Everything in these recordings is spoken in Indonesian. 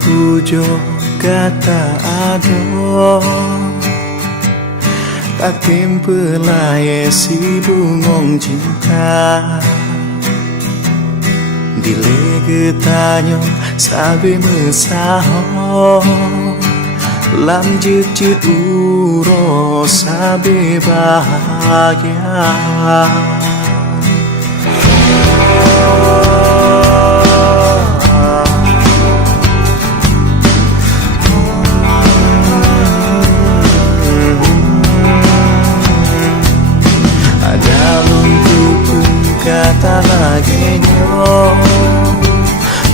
pujo kata ado tak timpelai si bungong cinta dile getanyo sabe mesaho lam jut uro sabe bahagia. Kata lagi nyo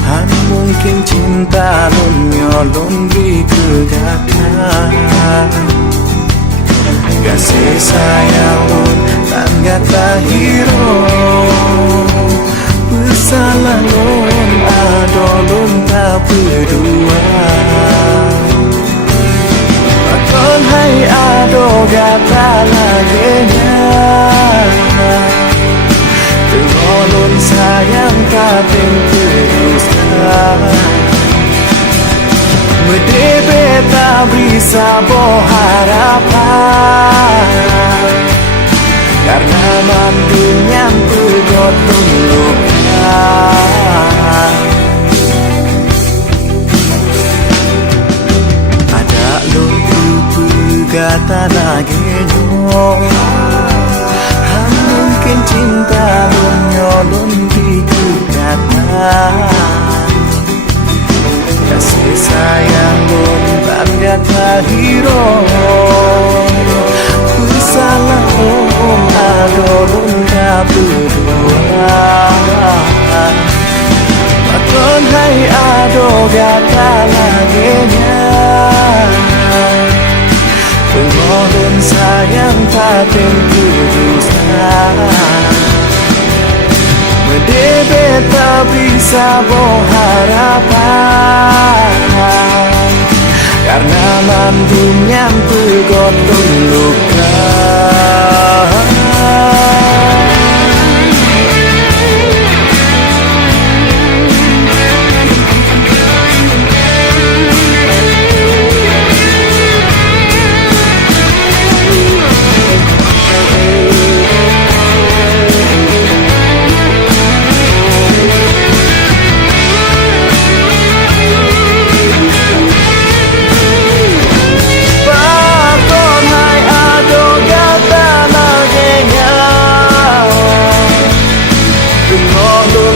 han mungkin cinta lon nyolon di kegatan kasih sayang lon tan gata hiro bersalah lon ado lon tak berdua akan hai ado gata lagi nya Tengolon sayang kating terusnya Medebe tak bisa harapan Karena mandung yang pegot luka Ada luku pegata lagi nyong mungkin cinta lon nyolon di kegatan kasih sayang lon tan gata hiro bersalah lon ado lon tak berdua maton hai ado gata lagi nya Pengolon sayang tak terusnya Medebe tak bisa harapan Karena mandung yang pegot luka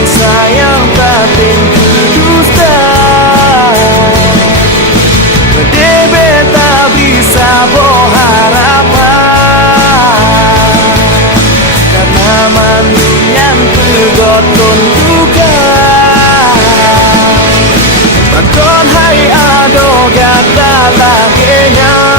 sayang batin dusta Medebe tak bisa harapan Karena mandung yang pegot duka Maton hai ado gata lagi nya